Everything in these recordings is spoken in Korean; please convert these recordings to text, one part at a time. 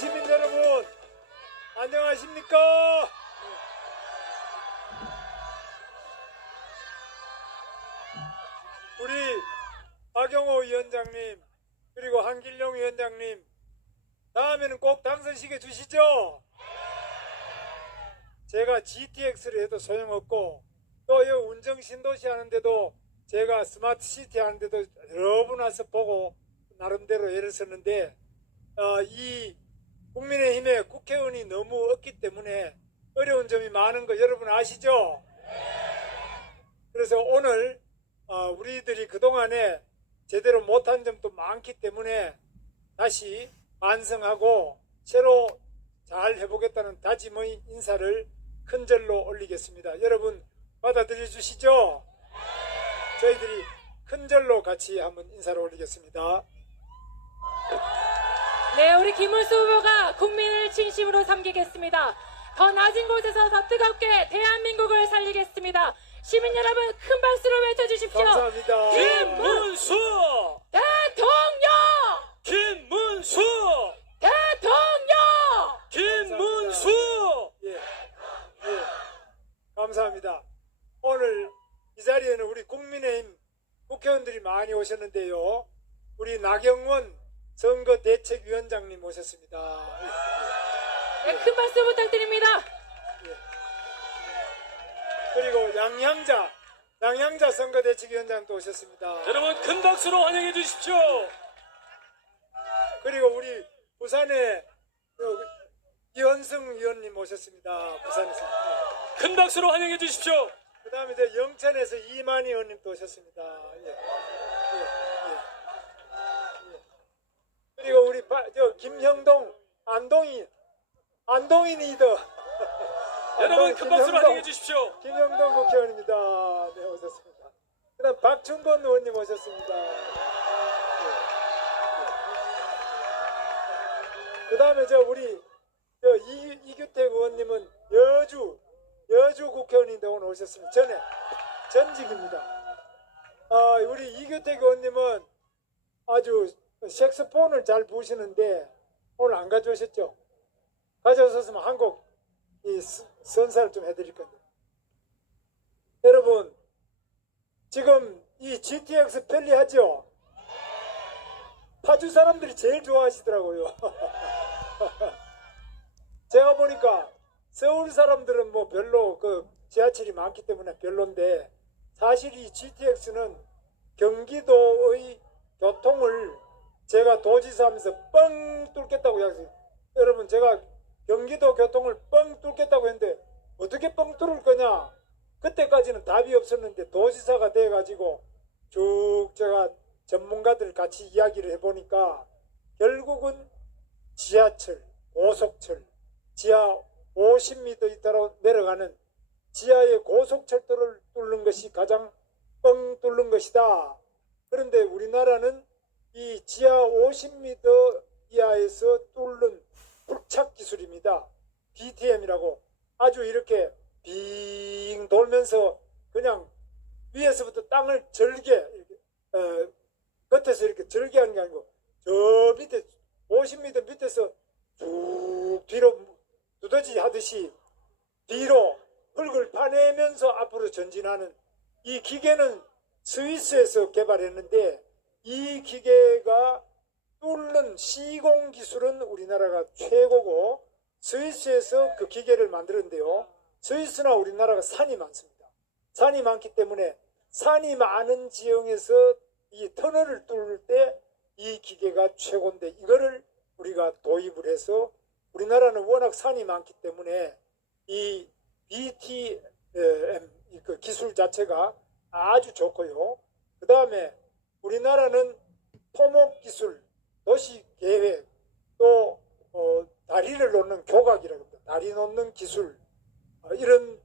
시민 여러분, 안녕하십니까? 우리 박영호 위원장님, 그리고 한길용 위원장님, 다음에는 꼭 당선시켜 주시죠? 제가 GTX를 해도 소용없고, 또 이 운정신도시 하는데도 제가 스마트시티 하는데도 여러 번 와서 보고 나름대로 애를 썼는데, 이 국민의힘의 국회의원이 너무 없기 때문에 어려운 점이 많은 거 여러분 아시죠? 그래서 오늘 우리들이 그동안에 제대로 못한 점도 많기 때문에 다시 반성하고 새로 잘 해보겠다는 다짐의 인사를 큰 절로 올리겠습니다. 여러분 받아들여 주시죠? 저희들이 큰 절로 같이 한번 인사를 올리겠습니다. 네, 우리 김문수 후보가 국민을 진심으로 섬기겠습니다. 더 낮은 곳에서 더 뜨겁게 대한민국을 살리겠습니다. 시민 여러분 큰 박수로 외쳐주십시오. 감사합니다. 김문수! 대통령! 김문수! 대통령! 김문수! 예, 감사합니다. 오늘 이 자리에는 우리 국민의힘 국회의원들이 많이 오셨는데요. 우리 나경원 선거대책위원장님 오셨습니다. 네, 큰 박수 부탁드립니다. 그리고 양향자 선거대책위원장도 오셨습니다. 여러분 큰 박수로 환영해 주십시오. 그리고 우리 부산에 이현승 의원님 오셨습니다. 부산에서. 큰 박수로 환영해 주십시오. 그 다음에 영천에서 이만희 의원님도 오셨습니다. 예. 그리고 우리 김형동 안동이 리더 여러분 큰 박수로 환영해 주십시오. 김형동 국회의원입니다. 네, 오셨습니다. 그 다음 박충건 의원님 오셨습니다. 그 다음에 우리 이규택 의원님은 여주 국회의원인데 오늘 오셨습니다. 전직입니다. 우리 이규택 의원님은 아주 색소폰을 잘 부시는데 오늘 안 가져오셨죠? 가져오셨으면 한 곡 선사를 좀 해드릴 건데. 여러분 지금 이 GTX 편리하죠? 파주 사람들이 제일 좋아하시더라고요. 제가 보니까 서울 사람들은 뭐 별로 지하철이 많기 때문에 별론데 사실 이 GTX는 경기도의 교통을 제가 도지사 하면서 뻥 뚫겠다고 약속. 여러분 제가 경기도 교통을 뻥 뚫겠다고 했는데 어떻게 뻥 뚫을 거냐? 그때까지는 답이 없었는데 도지사가 돼가지고 쭉 제가 전문가들 같이 이야기를 해보니까 결국은 지하철, 고속철, 지하 50m 이따로 내려가는 지하의 고속철도를 뚫는 것이 가장 뻥 뚫는 것이다. 그런데 우리나라는 이 지하 50m 이하에서 뚫는 불착 기술입니다. BTM이라고 아주 이렇게 빙 돌면서 그냥 위에서부터 땅을 절개 겉에서 이렇게 절개하는 게 아니고 저 밑에 50m 밑에서 쭉 뒤로 두더지 하듯이 뒤로 흙을 파내면서 앞으로 전진하는 이 기계는 스위스에서 개발했는데 이 기계가 뚫는 시공 기술은 우리나라가 최고고 스위스에서 그 기계를 만들었는데요. 스위스나 우리나라가 산이 많습니다. 산이 많기 때문에 산이 많은 지형에서 이 터널을 뚫을 때 이 기계가 최고인데 이거를 우리가 도입을 해서 우리나라는 워낙 산이 많기 때문에 이 BTM 그 기술 자체가 아주 좋고요. 그 다음에 우리나라는 토목기술, 도시계획, 또 다리를 놓는 교각이라고 합니다. 다리 놓는 기술 이런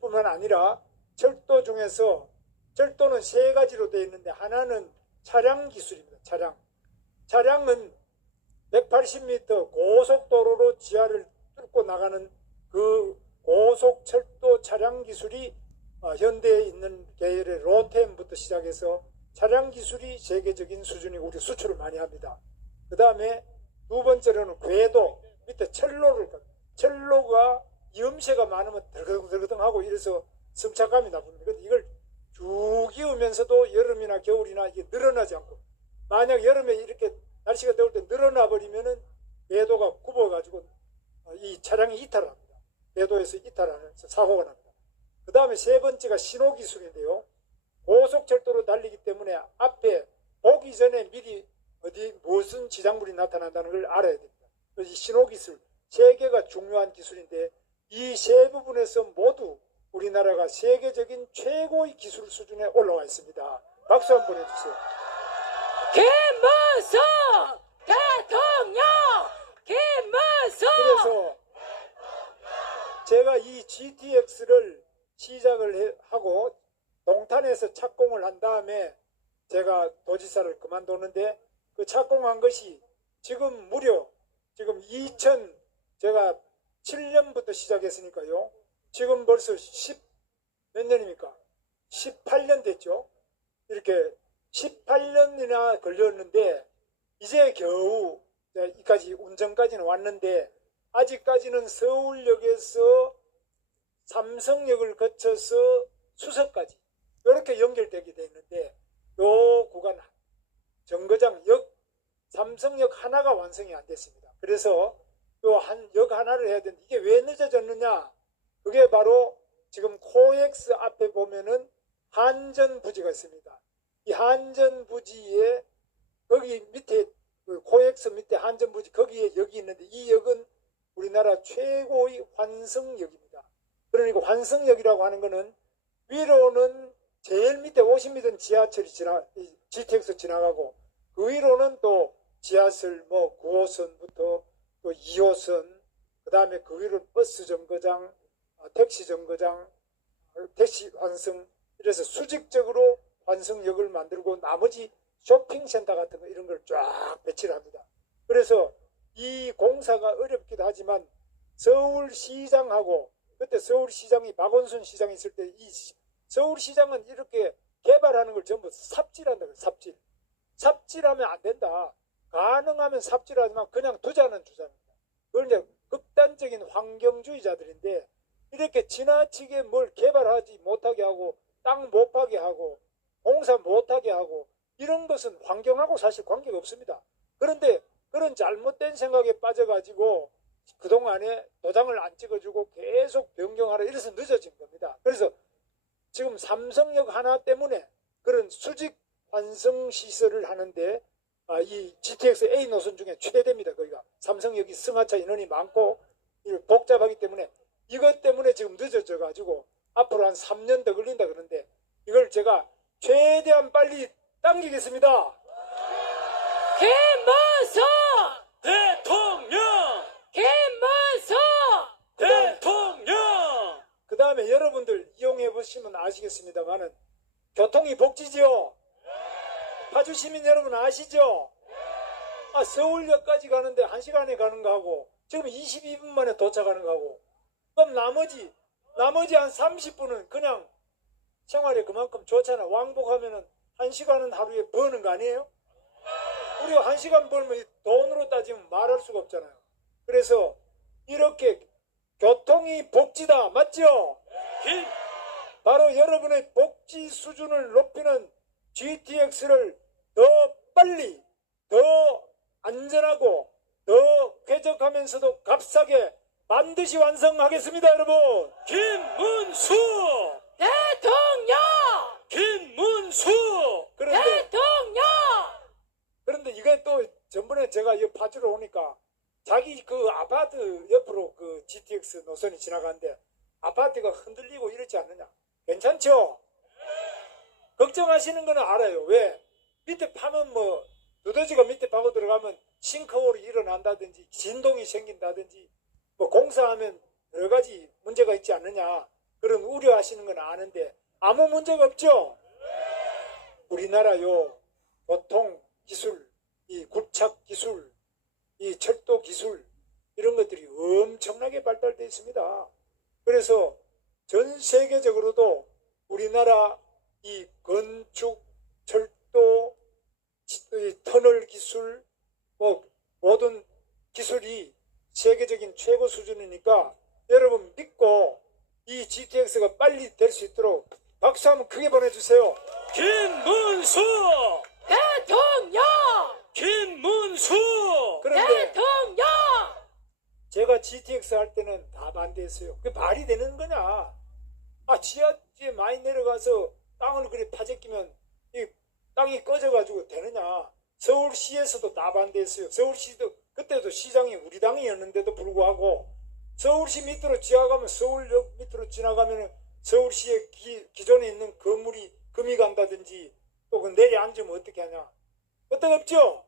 뿐만 아니라 철도 중에서 철도는 세 가지로 되어 있는데 하나는 차량 기술입니다. 차량은 180m 고속도로로 지하를 뚫고 나가는 그 고속철도 차량 기술이 현대에 있는 계열의 로템부터 시작해서 차량 기술이 세계적인 수준이고 우리 수출을 많이 합니다. 그 다음에 두 번째로는 궤도 밑에 철로가 염새가 많으면 덜그덩덜그덩하고 이래서 승차감이 나쁩니다. 근데 이걸 쭉 이으면서도 여름이나 겨울이나 이게 늘어나지 않고, 만약 여름에 이렇게 날씨가 더울 때 늘어나 버리면은 궤도가 굽어가지고 이 차량이 이탈합니다. 궤도에서 이탈하면서 사고가 납니다. 그 다음에 세 번째가 신호 기술인데요. 고속철도로 달리기 때문에 앞에 보기 전에 미리 무슨 지장물이 나타난다는 걸 알아야 됩니다. 이 신호 기술 세 개가 중요한 기술인데, 이 세 부분에서 모두 우리나라가 세계적인 최고의 기술 수준에 올라와 있습니다. 박수 한번 해주세요. 김문수 대통령! 김문수! 그래서 제가 이 GTX를 시작을 하고 동탄에서 착공을 한 다음에 제가 도지사를 그만두는데, 그 착공한 것이 지금 무려 지금 제가 7년부터 시작했으니까요. 지금 벌써 몇 년입니까? 18년 됐죠. 이렇게 18년이나 걸렸는데 이제 겨우 여기까지 운전까지는 왔는데, 아직까지는 서울역에서 삼성역을 거쳐서 수서까지 이렇게 연결되게 돼 있는데, 요 구간 정거장 삼성역 하나가 완성이 안 됐습니다. 그래서 요 역 하나를 해야 되는데, 이게 왜 늦어졌느냐? 그게 바로 지금 코엑스 앞에 보면은 한전부지가 있습니다. 이 한전부지에 거기 밑에 코엑스 밑에 한전부지 거기에 역이 있는데, 이 역은 우리나라 최고의 환승역입니다. 그러니까 환승역이라고 하는 거는 위로는 제일 밑에 50m 지하철이 GTX 지나가고, 그 위로는 또 지하철 9호선부터 또 2호선, 그 다음에 그 위로 버스 정거장, 택시 정거장, 택시 환승, 이래서 수직적으로 환승역을 만들고 나머지 쇼핑센터 같은 거 이런 걸 쫙 배치를 합니다. 그래서 이 공사가 어렵기도 하지만 서울시장하고, 그때 서울시장이 박원순 시장이 있을 때 이 서울시장은 이렇게 개발하는 걸 전부 삽질한다고요. 삽질하면 안 된다. 가능하면 삽질하지만 그냥 두자는 주장입니다. 그걸 이제 극단적인 환경주의자들인데, 이렇게 지나치게 뭘 개발하지 못하게 하고 땅 못 파게 하고 공사 못하게 하고 이런 것은 환경하고 사실 관계가 없습니다. 그런데 그런 잘못된 생각에 빠져가지고 그동안에 도장을 안 찍어주고 계속 변경하라, 이래서 늦어진 겁니다. 그래서 지금 삼성역 하나 때문에 그런 수직 환승 시설을 하는데 이 GTX A 노선 중에 최대입니다. 거기가 삼성역이 승하차 인원이 많고 복잡하기 때문에 이것 때문에 지금 늦어져 가지고 앞으로 한 3년 더 걸린다 그러는데, 이걸 제가 최대한 빨리 당기겠습니다. 김문수 대통령! 김문수! 대통령! 그 다음에 여러분들 이용해 보시면 아시겠습니다만은 교통이 복지지요. 파주 시민 여러분 아시죠? 서울역까지 가는데 1시간에 가는 거하고 지금 22분 만에 도착하는 거하고, 그럼 나머지 한 30분은 그냥 생활에 그만큼 좋잖아. 왕복하면은 1시간은 하루에 버는 거 아니에요? 우리가 1시간 벌면 돈으로 따지면 말할 수가 없잖아요. 그래서 이렇게 교통이 복지다, 맞죠? 바로 여러분의 복지 수준을 높이는 GTX를 더 빨리, 더 안전하고 더 쾌적하면서도 값싸게 반드시 완성하겠습니다, 여러분. 김문수! 대통령! 김문수! 대통령! 그런데 이게 또 전번에 제가 이 파주로 오니까 자기 그 아파트 옆으로 그 GTX 노선이 지나가는데 아파트가 흔들리고 이러지 않느냐. 괜찮죠? 걱정하시는 거는 알아요. 왜? 밑에 파면 두더지가 밑에 파고 들어가면 싱크홀이 일어난다든지 진동이 생긴다든지 공사하면 여러 가지 문제가 있지 않느냐, 그런 우려하시는 건 아는데 아무 문제가 없죠? 우리나라 교통 기술, 이 굴착 기술, 이 철도 기술, 이런 것들이 엄청나게 발달되어 있습니다. 그래서 전 세계적으로도 우리나라 이 건축, 철도, 터널 기술, 모든 기술이 세계적인 최고 수준이니까 여러분 믿고 이 GTX가 빨리 될 수 있도록 박수 한번 크게 보내주세요. 김문수 대통령! 김문수 그런데 대통령! 제가 GTX 할 때는 다 반대했어요. 그게 말이 되는 거냐? 지하에 많이 내려가서 땅을 그리 파재끼면 이 땅이 꺼져가지고 되느냐? 서울시에서도 다 반대했어요. 서울시도 그때도 시장이 우리 당이었는데도 불구하고 서울시 밑으로 지나가면 서울역 밑으로 지나가면 서울시에 기존에 있는 건물이 금이 간다든지 또 그 내려앉으면 어떻게 하냐? 어떡 없죠?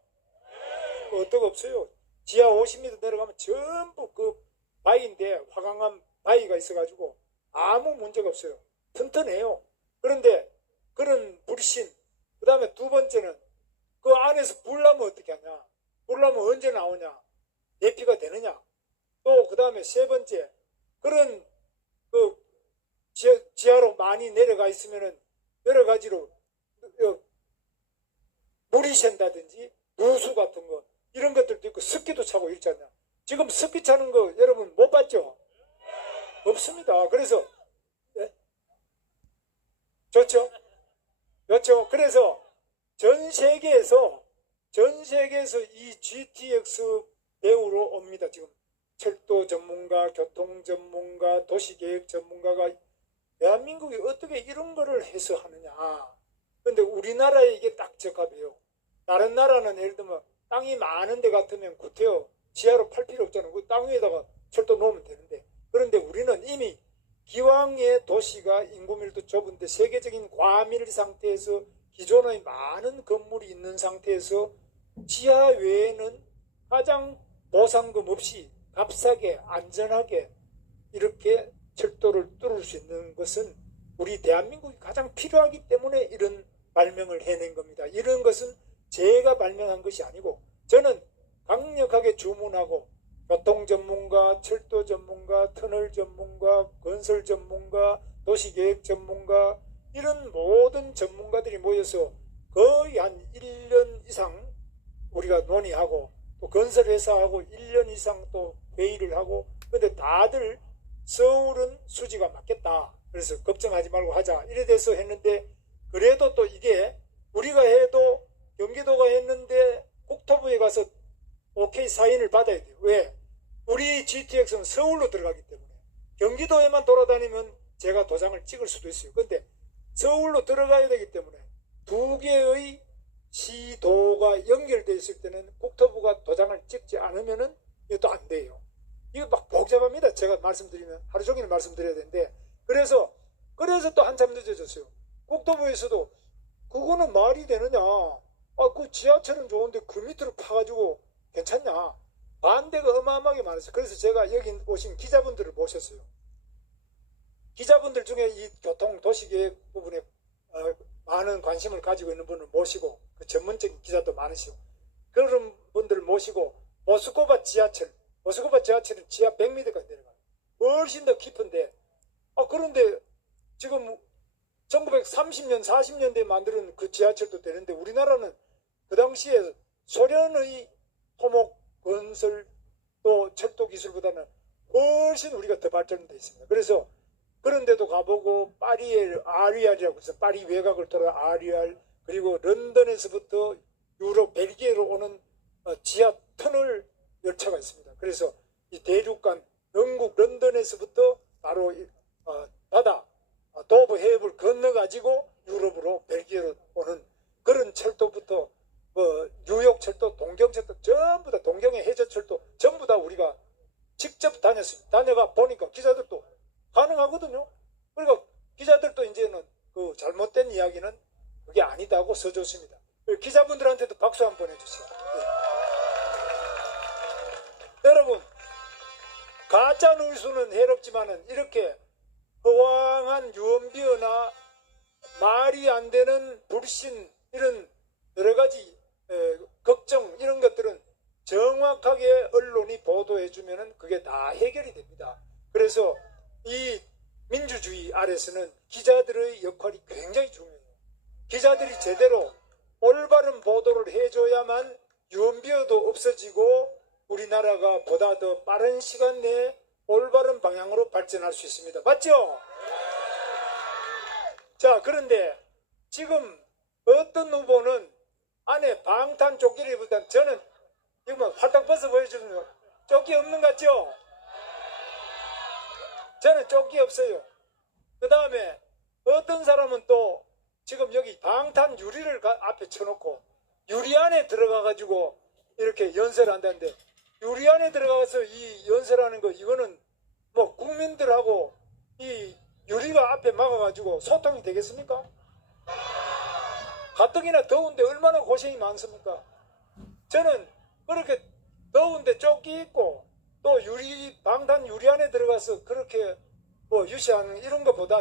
어떡 없어요. 지하 50m 내려가면 전부 그 바위인데 화강암 바위가 있어가지고 아무 문제가 없어요. 튼튼해요. 그런데 그런 불신, 그 다음에 두 번째는 그 안에서 불 나면 어떻게 하냐? 불 나면 언제 나오냐? 대피가 되느냐? 또 그 다음에 세 번째, 그런 그 지하로 많이 내려가 있으면은 여러 가지로 물이 샌다든지 누수 같은 거 이런 것들도 있고 습기도 차고 있잖아요. 지금 습기 차는 거 여러분 못 봤죠? 없습니다. 그래서 좋죠? 그렇죠? 그래서 전 세계에서 이 GTX 배우로 옵니다. 지금 철도 전문가, 교통 전문가, 도시계획 전문가가 대한민국이 어떻게 이런 거를 해서 하느냐. 근데 우리나라에 이게 딱 적합해요. 다른 나라는 예를 들면 땅이 많은 데 같으면 구태여 지하로 팔 필요 없잖아요. 그 땅 위에다가 철도 놓으면 되는데. 그런데 우리는 이미 기왕의 도시가 인구 밀도 좁은데 세계적인 과밀 상태에서 기존의 많은 건물이 있는 상태에서 지하 외에는 가장 보상금 없이 값싸게 안전하게 이렇게 철도를 뚫을 수 있는 것은 우리 대한민국이 가장 필요하기 때문에 이런 발명을 해낸 겁니다. 이런 것은 제가 발명한 것이 아니고 저는 강력하게 주문하고 교통 전문가, 철도 전문가, 터널 전문가, 건설 전문가, 도시계획 전문가 이런 모든 전문가들이 모여서 거의 한 1년 이상 우리가 논의하고 또 건설회사하고 1년 이상 또 회의를 하고 근데 다들 서울은 수지가 맞겠다. 그래서 걱정하지 말고 하자. 이래 돼서 했는데 그래도 또 이게 우리가 해도 경기도가 했는데 국토부에 가서 오케이 사인을 받아야 돼요. 왜? 우리 GTX는 서울로 들어가기 때문에 경기도에만 돌아다니면 제가 도장을 찍을 수도 있어요. 근데 서울로 들어가야 되기 때문에 두 개의 시도가 연결되어 있을 때는 국토부가 도장을 찍지 않으면은 이것도 안 돼요. 이거 막 복잡합니다. 제가 말씀드리면 하루 종일 말씀드려야 되는데 그래서 또 한참 늦어졌어요. 국토부에서도 그거는 말이 되느냐? 그 지하철은 좋은데 그 밑으로 파가지고 괜찮냐? 반대가 어마어마하게 많았어요. 그래서 제가 여기 오신 기자분들을 모셨어요. 기자분들 중에 이 교통 도시계획 부분에 많은 관심을 가지고 있는 분을 모시고 그 전문적인 기자도 많으시고 그런 분들을 모시고 모스크바 지하철은 지하 100m까지 내려가요. 훨씬 더 깊은데 그런데 지금 1930년 40년대에 만드는 그 지하철도 되는데 우리나라는 그 당시에 소련의 토목 건설 또 철도 기술보다는 훨씬 우리가 더 발전되어 있습니다. 그래서 그런 데도 가보고 파리에 RER이라고 해서 파리 외곽을 돌아 RER 그리고 런던에서부터 유럽 벨기에로 오는 지하 터널 열차가 있습니다. 그래서 이 대륙간 영국 런던에서부터 바로 바다 도브 해협을 건너가지고 유럽으로 벨기에로 오는 그런 철도부터 뉴욕 철도, 동경 철도 전부 다 동경의 해저철도 전부 다 우리가 직접 다녔습니다. 다녀가 보니까 기자들도 가능하거든요. 그러니까 기자들도 이제는 그 잘못된 이야기는 그게 아니다고 써줬습니다. 기자분들한테도 박수 한번 해주세요. 네. 여러분 가짜 뉴스는 해롭지만은 이렇게 허황한 유언비어나 말이 안 되는 불신 이런 여러 가지 걱정 이런 것들은 정확하게 언론이 보도해주면은 그게 다 해결이 됩니다. 그래서 이 민주주의 아래서는 기자들의 역할이 굉장히 중요해요. 기자들이 제대로 올바른 보도를 해줘야만 유언비어도 없어지고 우리나라가 보다 더 빠른 시간 내에 올바른 방향으로 발전할 수 있습니다. 맞죠? 자, 그런데 지금 어떤 후보는 안에 방탄 조끼를 입었다. 저는 이거 뭐 활짝 벗어 보여주는 거 조끼 없는 것 같죠? 저는 조끼 없어요. 그 다음에 어떤 사람은 또 지금 여기 방탄 유리를 앞에 쳐놓고 유리 안에 들어가 가지고 이렇게 연설을 한다는데, 유리 안에 들어가서 이 연설하는 거 이거는 뭐 국민들하고 이 유리가 앞에 막아가지고 소통이 되겠습니까? 가뜩이나 더운데 얼마나 고생이 많습니까? 저는 그렇게 더운데 조끼 입고 또 방탄 유리 안에 들어가서 그렇게 뭐 유시하는 이런 것보다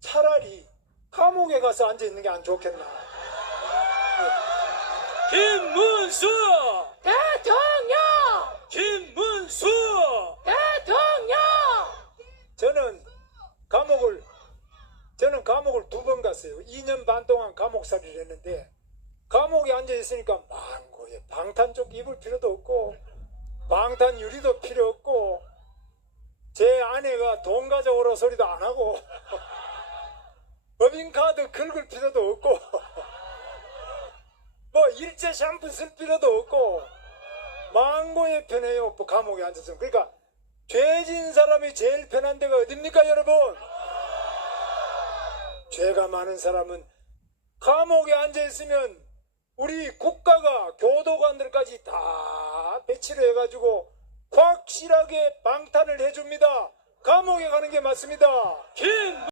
차라리 감옥에 가서 앉아 있는 게 안 좋겠나. 김문수 대통령! 김문수 대통령! 저는 감옥을 2번 갔어요. 2년 반 동안 감옥살이를 했는데, 감옥에 앉아 있으니까 망고에 방탄조끼 입을 필요도 없고 방탄 유리도 필요 없고 제 아내가 돈 가져오라 소리도 안 하고 법인카드 긁을 필요도 없고 뭐 일제 샴푸 쓸 필요도 없고 망고에 편해요. 감옥에 앉아서. 그러니까 죄진 사람이 제일 편한 데가 어딥니까 여러분? 죄가 많은 사람은 감옥에 앉아있으면 우리 국가가 교도관들까지 다 배치를 해가지고 확실하게 방탄을 해줍니다. 감옥에 가는 게 맞습니다.